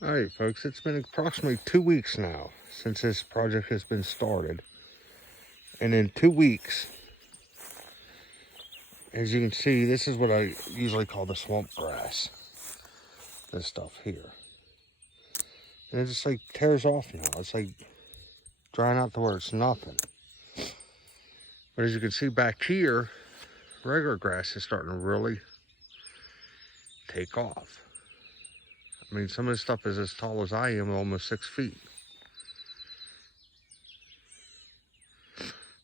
All right, folks, it's been approximately 2 weeks now since this project has been started. And in 2 weeks, as you can see, this is what I usually call the swamp grass. This stuff here. And it just like tears off now. It's like drying out to where it's nothing. But as you can see back here, regular grass is starting to really take off. I mean, some of this stuff is as tall as I am, almost 6 feet.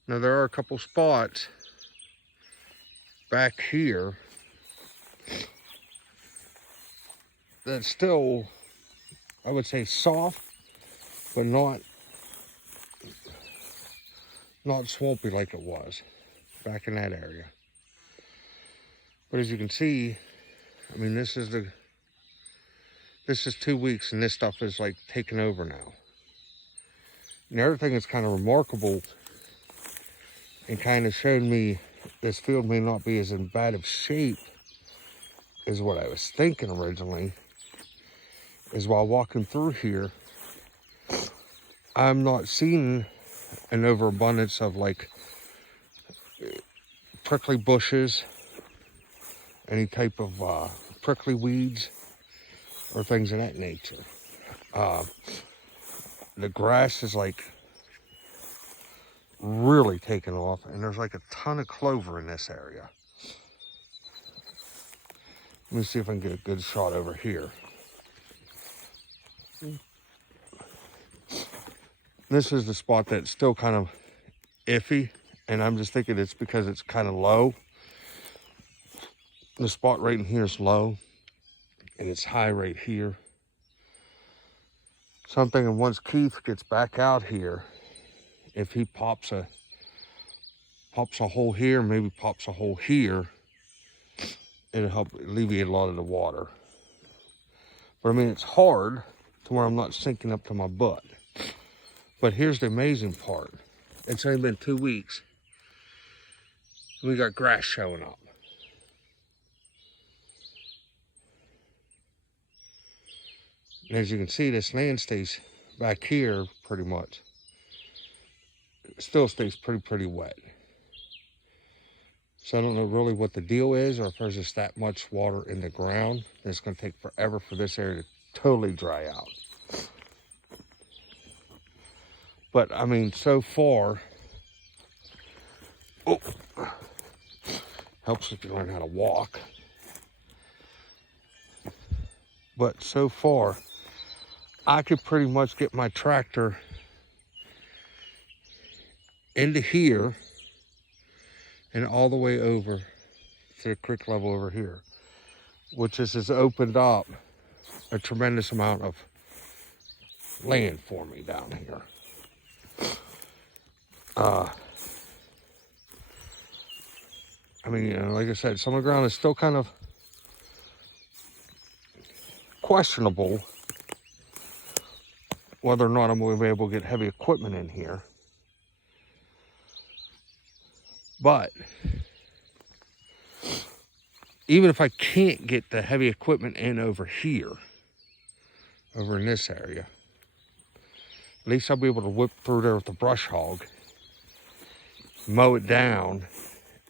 Now, there are a couple spots back here that's still, I would say, soft, but not swampy like it was back in that area. But as you can see, I mean, this is 2 weeks and this stuff is like taking over now. And the other thing that's kind of remarkable and kind of showed me this field may not be as in bad of shape as what I was thinking originally, is while walking through here, I'm not seeing an overabundance of like prickly bushes, any type of prickly weeds or things of that nature. The grass is like really taking off, and there's like a ton of clover in this area. Let me see if I can get a good shot over here. This is the spot that's still kind of iffy, and I'm just thinking it's because it's kind of low. The spot right in here is low, and it's high right here. So I'm thinking once Keith gets back out here, if he pops a hole here, maybe pops a hole here, it'll help alleviate a lot of the water. But I mean, it's hard to where I'm not sinking up to my butt. But here's the amazing part. It's only been 2 weeks. And we got grass showing up. And as you can see, this land stays back here pretty much. It still stays pretty wet. So I don't know really what the deal is, or if there's just that much water in the ground. It's going to take forever for this area to totally dry out. But I mean, so far, helps if you learn how to walk. But so far, I could pretty much get my tractor into here and all the way over to the creek level over here, which has opened up a tremendous amount of land for me down here. I mean, you know, like I said, some of the ground is still kind of questionable whether or not I'm going to be able to get heavy equipment in here. But even if I can't get the heavy equipment in over here, over in this area, at least I'll be able to whip through there with the brush hog, mow it down,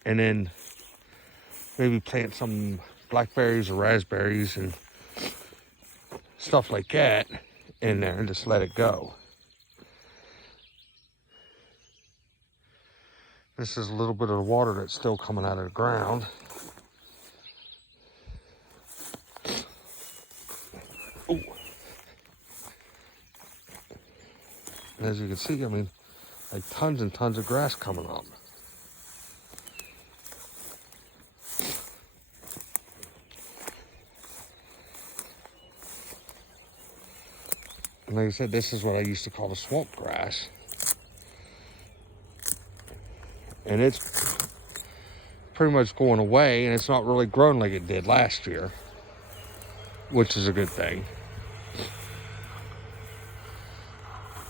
and then maybe plant some blackberries or raspberries and stuff like that in there and just let it go. This is a little bit of the water that's still coming out of the ground. Ooh. And as you can see, I mean, like tons and tons of grass coming up. And like I said, this is what I used to call the swamp grass. And it's pretty much going away, and it's not really grown like it did last year, which is a good thing.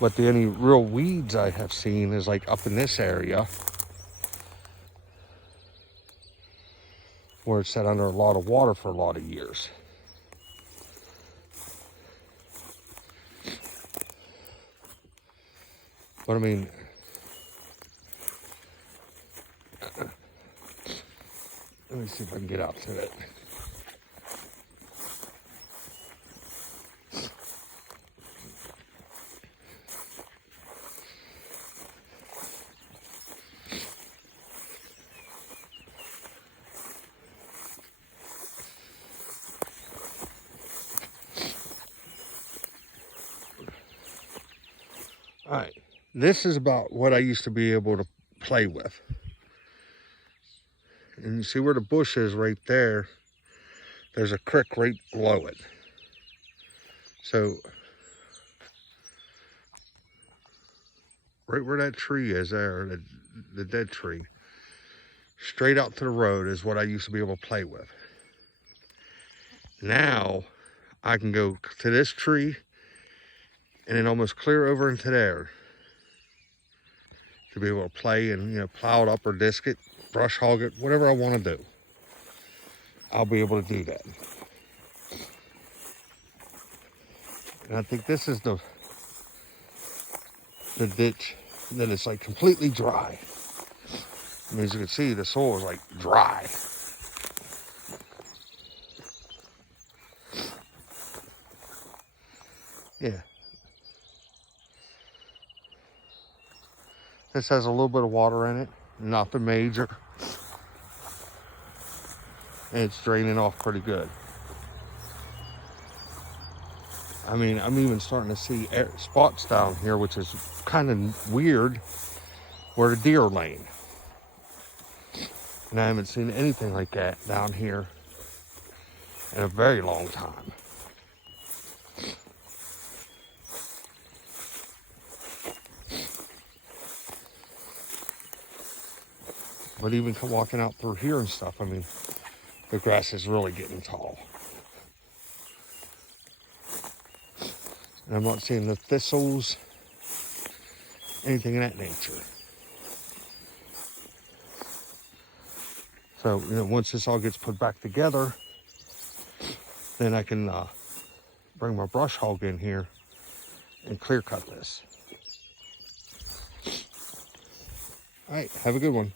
But the only real weeds I have seen is like up in this area where it's sat under a lot of water for a lot of years. But I mean, let me see if I can get out to it. All right, this is about what I used to be able to play with. And you see where the bush is right there, there's a creek right below it. So right where that tree is there, the dead tree, straight out to the road is what I used to be able to play with. Now I can go to this tree and then almost clear over into there to be able to play and, you know, plow it up or disc it, brush hog it, whatever I want to do. I'll be able to do that. And I think this is the ditch that is like completely dry. I mean, as you can see, the soil is like dry. Yeah. This has a little bit of water in it, nothing major. And it's draining off pretty good. I mean, I'm even starting to see spots down here, which is kind of weird, where the deer are laying. And I haven't seen anything like that down here in a very long time. But even walking out through here and stuff, I mean, the grass is really getting tall. And I'm not seeing the thistles, anything of that nature. So, you know, once this all gets put back together, then I can bring my brush hog in here and clear cut this. All right, have a good one.